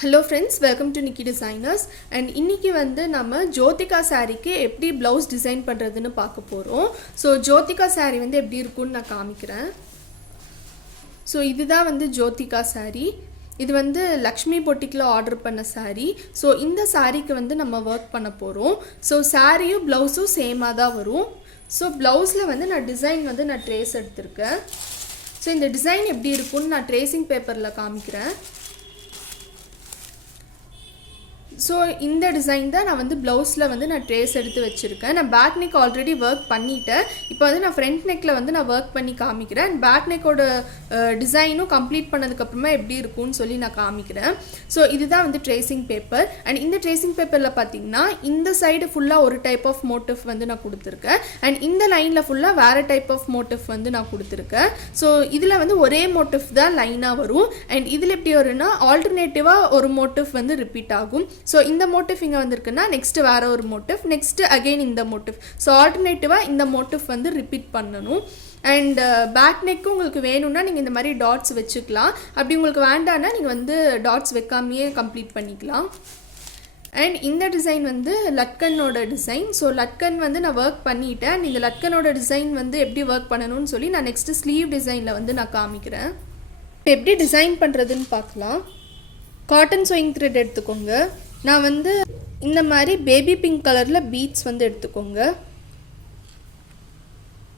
Hello friends, welcome to nikidesigners. And இன்னைக்கு வந்து நம்ம ஜோதிகா சாரிக்கு எப்படி blouse design பண்றதுன்னு பார்க்க போறோம். So ஜோதிகா saree வந்து எப்படி இருக்கும்னு நான் காமிக்கிறேன். So இதுதான் வந்து ஜோதிகா saree. இது வந்து லக்ஷ்மி பொட்டிக்ல ஆர்டர் பண்ண saree. So இந்த சாரிக்கு வந்து நம்ம வர்க் பண்ண போறோம். So சாரியும் ப்ளவுஸும் சேமா தான் வரும். So ப்ளவுஸ்ல வந்து நான் டிசைன் வந்து நான் ட்ரேஸ் எடுத்துர்க்கேன். So இந்த டிசைன் எப்படி இருக்கும்னு நான் ட்ரேசிங் பேப்பர்ல காமிக்கிறேன். So இந்த டிசைன் தான் நான் வந்து ப்ளவுஸ்ல வந்து நான் ட்ரேஸ் எடுத்து வச்சிருக்கேன். நான் பேக் நெக் ஆல்ரெடி வர்க் பண்ணிட்டேன். இப்போ வந்து நான் ஃப்ரண்ட் நெக்ல வந்து நான் வர்க் பண்ணி காமிக்கிறேன். அண்ட் பேக் நெக்கோட டிசைனும் கம்ப்ளீட் பண்ணதுக்கு அப்புறமா எப்படி இருக்கும்னு சொல்லி நான் காமிக்கிறேன். ஸோ இதுதான் வந்து ட்ரேசிங் பேப்பர். அண்ட் இந்த ட்ரேசிங் பேப்பரில் பார்த்தீங்கன்னா இந்த சைடு ஃபுல்லாக ஒரு டைப் ஆஃப் மோட்டிவ் வந்து நான் கொடுத்துருக்கேன். அண்ட் இந்த லைனில் ஃபுல்லாக வேறு டைப் ஆஃப் மோட்டிவ் வந்து நான் கொடுத்துருக்கேன். ஸோ இதில் வந்து ஒரே மோட்டிவ் தான் லைனாக வரும். அண்ட் இதில் எப்படி வரும்னா ஆல்டர்னேட்டிவாக ஒரு மோட்டிவ் வந்து ரிப்பீட் ஆகும். ஸோ இந்த மோட்டிவ் இங்கே வந்திருக்குன்னா நெக்ஸ்ட் வேற ஒரு மோட்டிவ், நெக்ஸ்ட் அகெயின் இந்த மோட்டிவ். ஸோ ஆல்டர்னேட்டிவாக இந்த மோட்டிவ் வந்து ரிப்பீட் பண்ணணும். அண்ட் பேக் நெக்கும் உங்களுக்கு வேணும்னா நீங்கள் இந்த மாதிரி டாட்ஸ் வச்சுக்கலாம். அப்படி உங்களுக்கு வேண்டாம்னா நீங்கள் வந்து டாட்ஸ் வைக்காமையே கம்ப்ளீட் பண்ணிக்கலாம். அண்ட் இந்த டிசைன் வந்து லட்கனோட டிசைன். ஸோ லட்கன் வந்து நான் ஒர்க் பண்ணிட்டேன். அண்ட் இந்த லட்கனோட டிசைன் வந்து எப்படி ஒர்க் பண்ணணும்னு சொல்லி நான் நெக்ஸ்ட் ஸ்லீவ் டிசைனில் வந்து நான் காமிக்கிறேன். இப்போ எப்படி டிசைன் பண்ணுறதுன்னு பார்க்கலாம். காட்டன் சோயிங் த்ரெட் எடுத்துக்கோங்க. நான் வந்து இந்த மாதிரி பேபி பிங்க் கலரில் பீட்ஸ் வந்து எடுத்துக்கோங்க.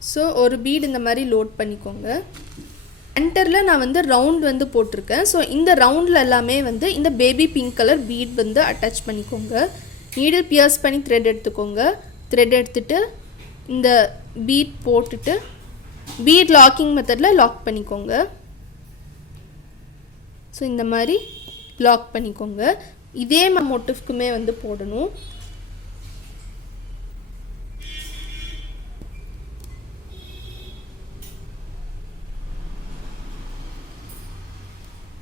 ஸோ ஒரு பீட் இந்த மாதிரி லோட் பண்ணிக்கோங்க. சென்டரில் நான் வந்து ரவுண்ட் வந்து போட்டிருக்கேன். ஸோ இந்த ரவுண்டில் எல்லாமே வந்து இந்த பேபி பிங்க் கலர் பீட் வந்து அட்டாச் பண்ணிக்கோங்க. நீடில் பியர்ஸ் பண்ணி த்ரெட் எடுத்துக்கோங்க. த்ரெட் எடுத்துகிட்டு இந்த பீட் போட்டுட்டு பீட் லாக்கிங் மெத்தடில் லாக் பண்ணிக்கோங்க. ஸோ இந்த மாதிரி லாக் பண்ணிக்கோங்க. இதே மோட்டிவ்க்குமே வந்து போடணும்.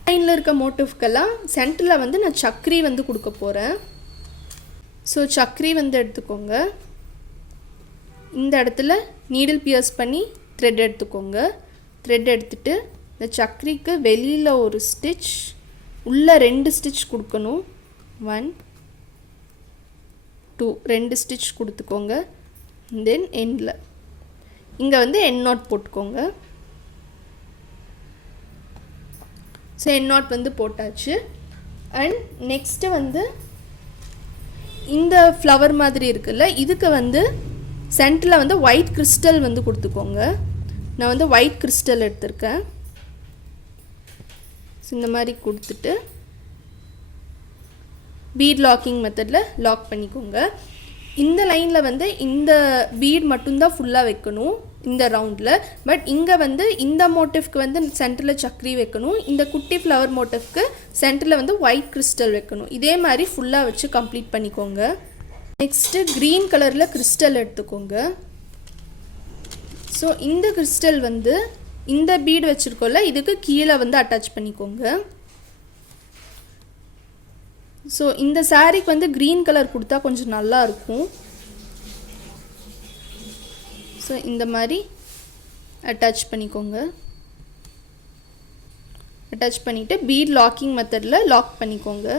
லைனில் இருக்க மோட்டிவ்க்கெல்லாம் சென்டரில் வந்து நான் சக்கரி வந்து கொடுக்க போகிறேன். ஸோ சக்கரி வந்து எடுத்துக்கோங்க. இந்த இடத்துல நீடில் பியர்ஸ் பண்ணி த்ரெட் எடுத்துக்கோங்க. த்ரெட் எடுத்துகிட்டு இந்த சக்கரிக்கு வெளியில் ஒரு ஸ்டிச், உள்ளே 2 ஸ்டிச் கொடுக்கணும். 1 2 2 ஸ்டிச் கொடுத்துக்கோங்க. தென் எண்டில் இங்கே வந்து எண்ட் நாட் போட்டுக்கோங்க. ஸோ எண்ட் நாட் வந்து போட்டாச்சு. அண்ட் நெக்ஸ்ட்டு வந்து இந்த ஃப்ளவர் மாதிரி இருக்குல்ல, இதுக்கு வந்து சென்டரில் வந்து ஒயிட் கிறிஸ்டல் வந்து கொடுத்துக்கோங்க. நான் வந்து ஒயிட் கிறிஸ்டல் எடுத்திருக்கேன். ஸோ இந்த மாதிரி கொடுத்துட்டு பீட் லாக்கிங் மெத்தடில் லாக் பண்ணிக்கோங்க. இந்த லைனில் வந்து இந்த பீட் மட்டும்தான் ஃபுல்லாக வைக்கணும் இந்த ரவுண்டில். பட் இங்கே வந்து இந்த மோட்டிவ்க்கு வந்து சென்டரில் சக்கரி வைக்கணும். இந்த குட்டி ஃப்ளவர் மோட்டிவ்க்கு சென்டரில் வந்து ஒயிட் கிறிஸ்டல் வைக்கணும். இதே மாதிரி ஃபுல்லாக வச்சு கம்ப்ளீட் பண்ணிக்கோங்க. நெக்ஸ்ட்டு க்ரீன் கலரில் கிறிஸ்டல் எடுத்துக்கோங்க. ஸோ இந்த கிறிஸ்டல் வந்து இந்த பீட் வச்சுருக்கோம்ல, இதுக்கு கீழே வந்து அட்டாச் பண்ணிக்கோங்க. ஸோ இந்த சாரீக்கு வந்து க்ரீன் கலர் கொடுத்தா கொஞ்சம் நல்லா இருக்கும். ஸோ இந்த மாதிரி அட்டாச் பண்ணிக்கோங்க. அட்டாச் பண்ணிவிட்டு பீட் லாக்கிங் மெத்தடில் லாக் பண்ணிக்கோங்க.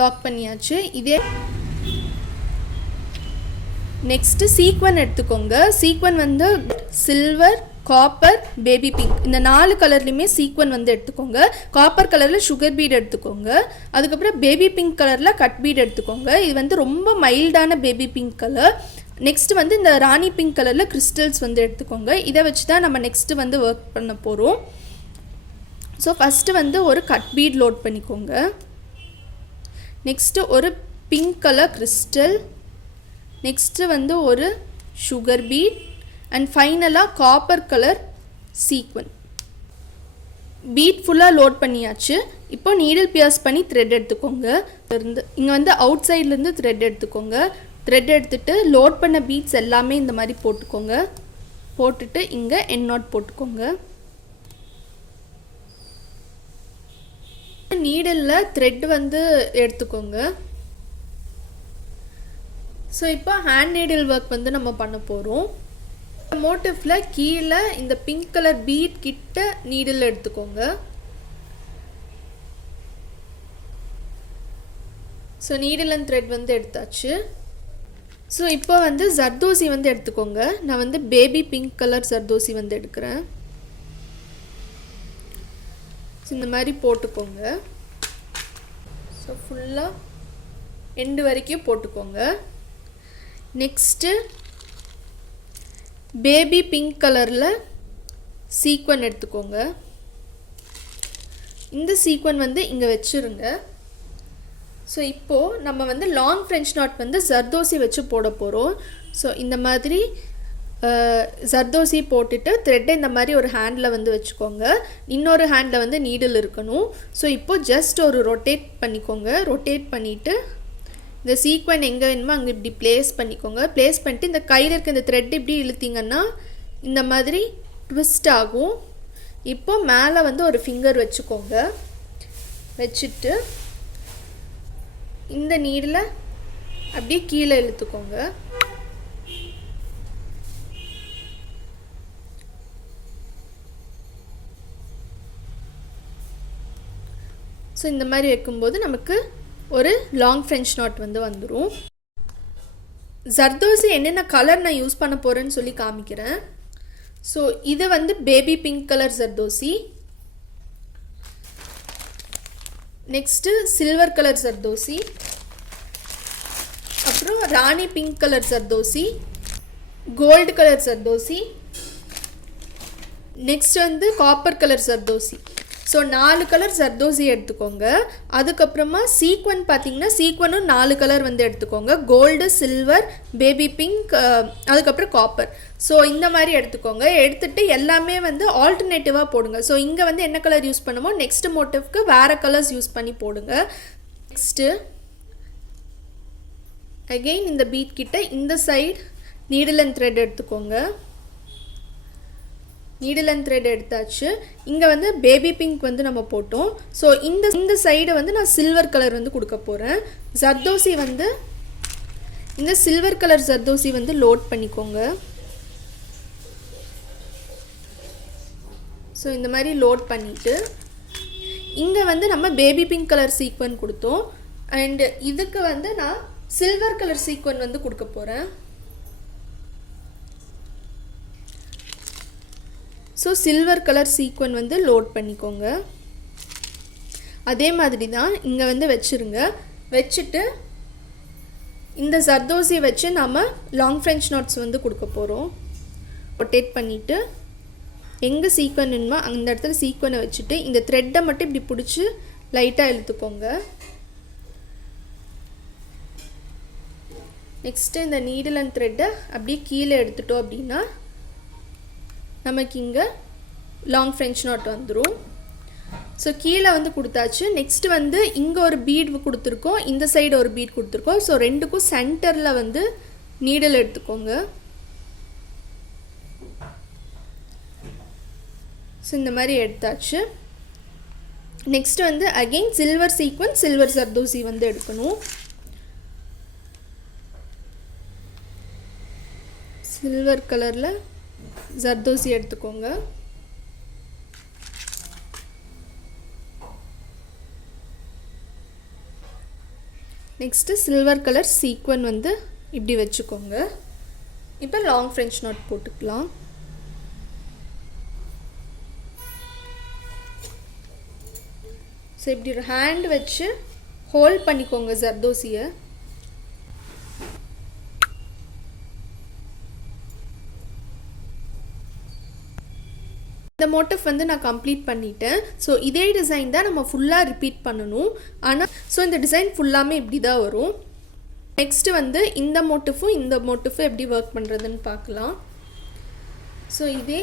லாக் பண்ணியாச்சு. இதே நெக்ஸ்ட்டு சீக்வன் எடுத்துக்கோங்க. சீக்வன் வந்து சில்வர், காப்பர், பேபி பிங்க் இந்த 4 கலர்லையுமே சீக்வன் வந்து எடுத்துக்கோங்க. காப்பர் கலரில் சுகர் பீட் எடுத்துக்கோங்க. அதுக்கப்புறம் பேபி பிங்க் கலரில் கட் பீட் எடுத்துக்கோங்க. இது வந்து ரொம்ப மைல்டான பேபி பிங்க் கலர். நெக்ஸ்ட்டு வந்து இந்த ராணி பிங்க் கலரில் கிறிஸ்டல்ஸ் வந்து எடுத்துக்கோங்க. இதை வச்சு தான் நம்ம நெக்ஸ்ட்டு வந்து ஒர்க் பண்ண போகிறோம். ஸோ ஃபஸ்ட்டு வந்து ஒரு கட் பீட் லோட் பண்ணிக்கோங்க. நெக்ஸ்ட்டு ஒரு பிங்க் கலர் கிறிஸ்டல், நெக்ஸ்ட்டு வந்து ஒரு சுகர் பீட், அண்ட் ஃபைனலாக காப்பர் கலர் சீக்வன். பீட் ஃபுல்லாக லோட் பண்ணியாச்சு. இப்போ நீடில் பியர்ஸ் பண்ணி த்ரெட் எடுத்துக்கோங்க. இங்கே வந்து அவுட் சைட்லேருந்து த்ரெட் எடுத்துக்கோங்க. த்ரெட் எடுத்துகிட்டு லோட் பண்ண பீட்ஸ் எல்லாமே இந்த மாதிரி போட்டுக்கோங்க. போட்டுட்டு இங்கே எண்ட் நாட் போட்டுக்கோங்க. நீடிலில் த்ரெட் வந்து எடுத்துக்கோங்க. ஸோ இப்போ ஹேண்ட் நீடில் ஒர்க் வந்து நம்ம பண்ண போகிறோம். மோட்டிவ்ல கீழே இந்த பிங்க் கலர் பீட் கிட்ட நீடில் எடுத்துக்கோங்க. ஸோ நீடில் அண்ட் த்ரெட் வந்து எடுத்தாச்சு. ஸோ இப்போ வந்து ஜர்தோசி வந்து எடுத்துக்கோங்க. நான் வந்து பேபி பிங்க் கலர் ஜர்தோசி வந்து எடுக்கிறேன். ஸோ இந்த மாதிரி போட்டுக்கோங்க. ஸோ ஃபுல்லாக எண்டு வரைக்கும் போட்டுக்கோங்க. நெக்ஸ்ட்டு பேபி பிங்க் கலரில் சீக்வன் எடுத்துக்கோங்க. இந்த சீக்வன் வந்து இங்கே வச்சுருங்க. ஸோ இப்போது நம்ம வந்து லாங் ஃப்ரெஞ்ச் நாட் வந்து ஜர்தோசி வச்சு போட போகிறோம். ஸோ இந்த மாதிரி ஜர்தோசி போட்டுட்டு த்ரெட்டை இந்த மாதிரி ஒரு ஹேண்டில் வந்து வச்சுக்கோங்க. இன்னொரு ஹேண்டில் வந்து நீடில் இருக்கணும். ஸோ இப்போது ஜஸ்ட் ஒரு ரொட்டேட் பண்ணிக்கோங்க. ரொட்டேட் பண்ணிவிட்டு இந்த சீக்வன் எங்கே வேணுமோ அங்கே இப்படி ப்ளேஸ் பண்ணிக்கோங்க. ப்ளேஸ் பண்ணிட்டு இந்த கையில் இருக்க இந்த த்ரெட் இப்படி இழுத்திங்கன்னா இந்த மாதிரி ட்விஸ்ட் ஆகும். இப்போது மேலே வந்து ஒரு ஃபிங்கர் வச்சுக்கோங்க. வச்சுட்டு இந்த நீடில் அப்படியே கீழே இழுத்துக்கோங்க. ஸோ இந்த மாதிரி வைக்கும்போது நமக்கு ஒரு லாங் ஃப்ரெஞ்ச் நாட் வந்து வந்துடும். ஜர்தோசி என்னென்ன கலர் நான் யூஸ் பண்ண போகிறேன்னு சொல்லி காமிக்கிறேன். ஸோ இது வந்து baby pink colour zardozi. Next silver colour zardozi, அப்புறம் rani pink colour zardozi, gold colour zardozi, next வந்து copper colour zardozi. So 4 colour zardozi எடுத்துக்கோங்க. அதுக்கப்புறமா சீக்வன் பார்த்திங்கன்னா சீக்வனும் 4 கலர் வந்து எடுத்துக்கோங்க. கோல்டு, சில்வர், பேபி பிங்க், அதுக்கப்புறம் காப்பர். ஸோ இந்த மாதிரி எடுத்துக்கோங்க. எடுத்துகிட்டு எல்லாமே வந்து ஆல்டர்னேட்டிவாக போடுங்க. ஸோ இங்கே வந்து என்ன கலர் யூஸ் பண்ணுமோ நெக்ஸ்ட் மோட்டிவ்க்கு வேறு கலர்ஸ் யூஸ் பண்ணி போடுங்க. நெக்ஸ்ட்டு அகெயின் இந்த பீட் கிட்ட இந்த சைடு நீடில் அண்ட் த்ரெட் எடுத்துக்கோங்க. நீடில் அண்ட் த்ரெட் எடுத்தாச்சு. இங்கே வந்து பேபி பிங்க் வந்து நம்ம போட்டோம். ஸோ இந்த சைடை வந்து நான் சில்வர் கலர் வந்து கொடுக்க போகிறேன். ஜர்தோசி வந்து இந்த சில்வர் கலர் ஜர்தோசி வந்து லோட் பண்ணிக்கோங்க. ஸோ இந்த மாதிரி லோட் பண்ணிவிட்டு இங்கே வந்து நம்ம பேபி பிங்க் கலர் சீக்வன் கொடுத்தோம். அண்டு இதுக்கு வந்து நான் சில்வர் கலர் சீக்வன் வந்து கொடுக்க போகிறேன். ஸோ சில்வர் கலர் சீக்வன் வந்து லோட் பண்ணிக்கோங்க. அதே மாதிரி தான் இங்கே வந்து வச்சுருங்க. வச்சுட்டு இந்த ஜர்தோசியை வச்சு நம்ம லாங் ஃப்ரெஞ்ச் நாட்ஸ் வந்து கொடுக்க போகிறோம். ரொட்டேட் பண்ணிவிட்டு எங்கே சீக்வன் வேணுமோ அந்த இடத்துல சீக்வனை வச்சுட்டு இந்த த்ரெட்டை மட்டும் இப்படி பிடிச்சி லைட்டாக இழுத்துக்கோங்க. நெக்ஸ்ட்டு இந்த நீடில் அண்ட் த்ரெட்டை அப்படியே கீழே எடுத்துட்டோம் அப்படின்னா நமக்கு இங்கே லாங் ஃப்ரெஞ்ச் நாட் வந்துடும். ஸோ கீழே வந்து கொடுத்தாச்சு. நெக்ஸ்ட்டு வந்து இங்கே ஒரு பீட் கொடுத்துருக்கோம், இந்த சைடு ஒரு பீட் கொடுத்துருக்கோம். ஸோ ரெண்டுக்கும் சென்டரில் வந்து நீடில் எடுத்துக்கோங்க. ஸோ இந்த மாதிரி எடுத்தாச்சு. நெக்ஸ்ட் வந்து அகெயின் சில்வர் சீக்வன், சில்வர் ஜர்தோசி வந்து எடுக்கணும். சில்வர் கலரில் ஜர்தோசி எடுத்துக்கோங்க. நெக்ஸ்ட்டு சில்வர் கலர் சீக்வன் வந்து இப்படி வச்சுக்கோங்க. இப்போ லாங் ஃப்ரெஞ்ச் நாட் போட்டுக்கலாம். ஸோ இப்படி ஒரு ஹேண்ட் வச்சு ஹோல்ட் பண்ணிக்கோங்க ஜர்தோசியை. இந்த மோட்டிவ் வந்து நான் கம்ப்ளீட் பண்ணிட்டேன். ஸோ இதே டிசைன் தான் நம்ம ஃபுல்லாக ரிப்பீட் பண்ணணும். ஆனால் ஸோ இந்த டிசைன் ஃபுல்லாமே இப்படி தான் வரும். நெக்ஸ்ட்டு வந்து இந்த மோட்டிஃபும் இந்த மோட்டிஃபும் எப்படி ஒர்க் பண்ணுறதுன்னு பார்க்கலாம். ஸோ இதே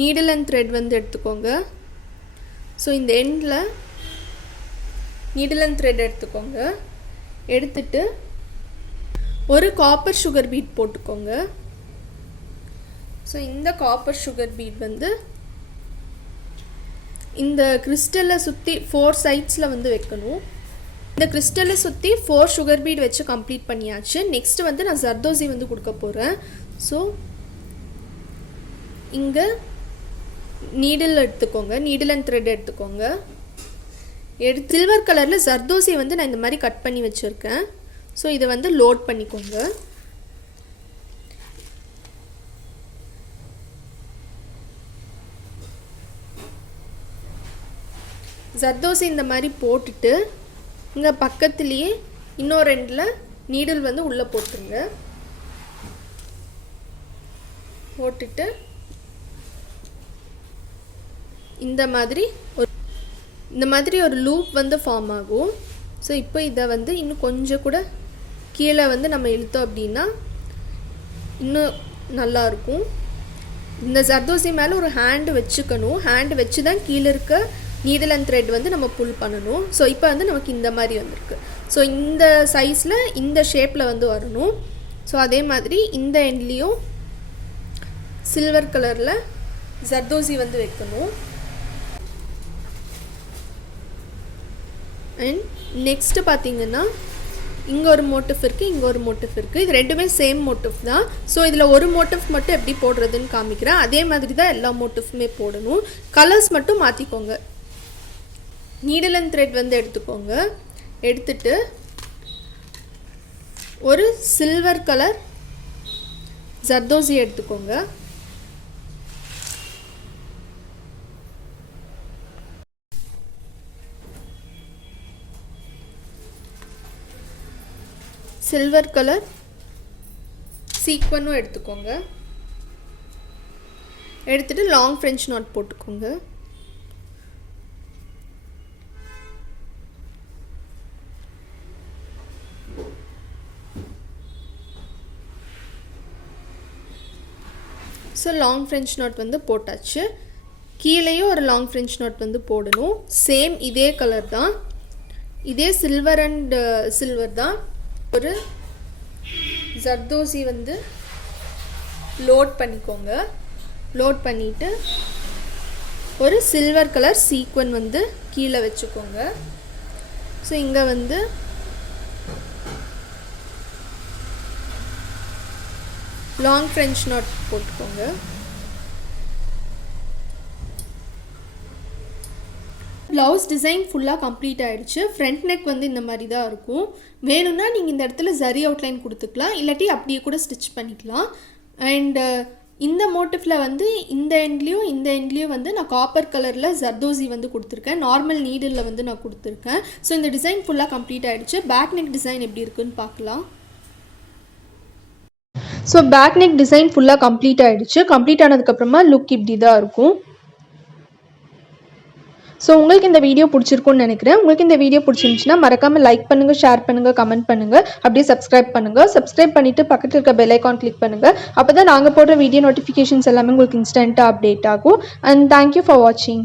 நீடில் அண்ட் த்ரெட் வந்து எடுத்துக்கோங்க. ஸோ இந்த எண்டில் நீடில் அண்ட் த்ரெட் எடுத்துக்கோங்க. எடுத்துட்டு ஒரு காப்பர் சுகர் பீட் போட்டுக்கோங்க. ஸோ இந்த காப்பர் சுகர் பீட் வந்து இந்த கிறிஸ்டலை சுற்றி 4 சைட்ஸில் வந்து வைக்கணும். இந்த கிறிஸ்டலை சுற்றி 4 சுகர் பீட் வச்சு கம்ப்ளீட் பண்ணியாச்சு. நெக்ஸ்ட் வந்து நான் ஜர்தோசி வந்து கொடுக்க போகிறேன். ஸோ இங்கே நீடில் எடுத்துக்கோங்க, நீடில் அண்ட் த்ரெட் எடுத்துக்கோங்க. சில்வர் கலரில் ஜர்தோசி வந்து நான் இந்த மாதிரி கட் பண்ணி வச்சுருக்கேன். ஸோ இதை வந்து லோட் பண்ணிக்கோங்க. ஜர்தோசி இந்த மாதிரி போட்டுட்டு இங்கே பக்கத்துலேயே இன்னொரு ரெண்டில் நீடில் வந்து உள்ளே போட்டுருங்க. போட்டுட்டு இந்த மாதிரி ஒரு லூப் வந்து ஃபார்ம் ஆகும். ஸோ இப்போ இதை வந்து இன்னும் கொஞ்சம் கூட கீழே வந்து நம்ம இழுத்தோம் அப்படின்னா இன்னும் நல்லாயிருக்கும். இந்த ஜர்தோசி மேலே ஒரு ஹேண்டு வச்சுக்கணும். ஹேண்டு வச்சு தான் கீழே இருக்க நீடில் அண்ட் த்ரெட் வந்து நம்ம புல் பண்ணணும். ஸோ இப்போ வந்து நமக்கு இந்த மாதிரி வந்திருக்கு. ஸோ இந்த சைஸில் இந்த ஷேப்பில் வந்து வரணும். ஸோ அதே மாதிரி இந்த எண்ட்லேயும் சில்வர் கலரில் ஜர்தோசி வந்து வைக்கணும். அண்ட் நெக்ஸ்ட்டு பார்த்திங்கன்னா இங்கே ஒரு மோட்டிவ் இருக்குது, இங்கே ஒரு மோட்டிவ் இருக்குது. இது ரெண்டுமே சேம் மோட்டிவ் தான். ஸோ இதில் ஒரு மோட்டிவ் மட்டும் எப்படி போடுறதுன்னு காமிக்கிறேன். அதே மாதிரி தான் எல்லா மோட்டிவ்மே போடணும். கலர்ஸ் மட்டும் மாற்றிக்கோங்க. நீடில் அண்ட் த்ரெட் வந்து எடுத்துக்கோங்க. எடுத்துட்டு ஒரு சில்வர் கலர் ஜர்தோசி எடுத்துக்கோங்க. சில்வர் கலர் சீக்வனும் எடுத்துக்கோங்க. எடுத்துட்டு லாங் ஃப்ரெஞ்ச் நாட் போட்டுக்கோங்க. ஸோ லாங் ஃப்ரெஞ்ச் நாட் வந்து போட்டாச்சு. கீழேயும் ஒரு லாங் ஃப்ரெஞ்ச் நாட் வந்து போடணும். சேம் இதே கலர் தான், இதே சில்வர் அண்ட் சில்வர் தான். ஒரு ஜர்தோசி வந்து லோட் பண்ணிக்கோங்க. லோட் பண்ணிவிட்டு ஒரு சில்வர் கலர் சீக்வன் வந்து கீழே வச்சுக்கோங்க. ஸோ இங்கே வந்து லாங் ஃப்ரெஞ்ச் நாட் போட்டுக்கோங்க. ப்ளவுஸ் டிசைன் ஃபுல்லாக கம்ப்ளீட் ஆகிடுச்சு. ஃப்ரண்ட் நெக் வந்து இந்த மாதிரி தான் இருக்கும். வேணும்னா நீங்கள் இந்த இடத்துல ஜரி அவுட்லைன் கொடுத்துக்கலாம், இல்லாட்டி அப்படியே கூட ஸ்டிச் பண்ணிக்கலாம். அண்டு இந்த மோட்டிஃபில் வந்து இந்த எண்ட்லேயும் வந்து நான் காப்பர் கலரில் ஜர்தோசி வந்து கொடுத்துருக்கேன். நார்மல் நீடில் வந்து நான் கொடுத்துருக்கேன். ஸோ இந்த டிசைன் ஃபுல்லாக கம்ப்ளீட் ஆகிடுச்சு. பேக் நெக் டிசைன் எப்படி இருக்குன்னு பார்க்கலாம். ஸோ பேக் நெக் டிசைன் ஃபுல்லாக கம்ப்ளீட் ஆகிடுச்சு. கம்ப்ளீட் ஆனதுக்கப்புறமா லுக் இப்படி தான் இருக்கும். ஸோ உங்களுக்கு இந்த வீடியோ பிடிச்சிருக்குன்னு நினைக்கிறேன். உங்களுக்கு இந்த வீடியோ பிடிச்சிருந்துச்சுன்னா மறக்காமல் லைக் பண்ணுங்கள், ஷேர் பண்ணுங்கள், கமெண்ட் பண்ணுங்கள், அப்படியே சப்ஸ்கிரைப் பண்ணுங்கள். சப்ஸ்கிரைப் பண்ணிவிட்டு பக்கத்தில் இருக்க பெல் ஐக்கான் கிளிக் பண்ணுங்கள். அப்போ தான் நாங்கள் போடுற வீடியோ நோட்டிஃபிகேஷன்ஸ் எல்லாமே உங்களுக்கு இன்ஸ்டண்ட்டாக அப்டேட் ஆகும். அண்ட் தேங்க்யூ ஃபார் வாட்சிங்.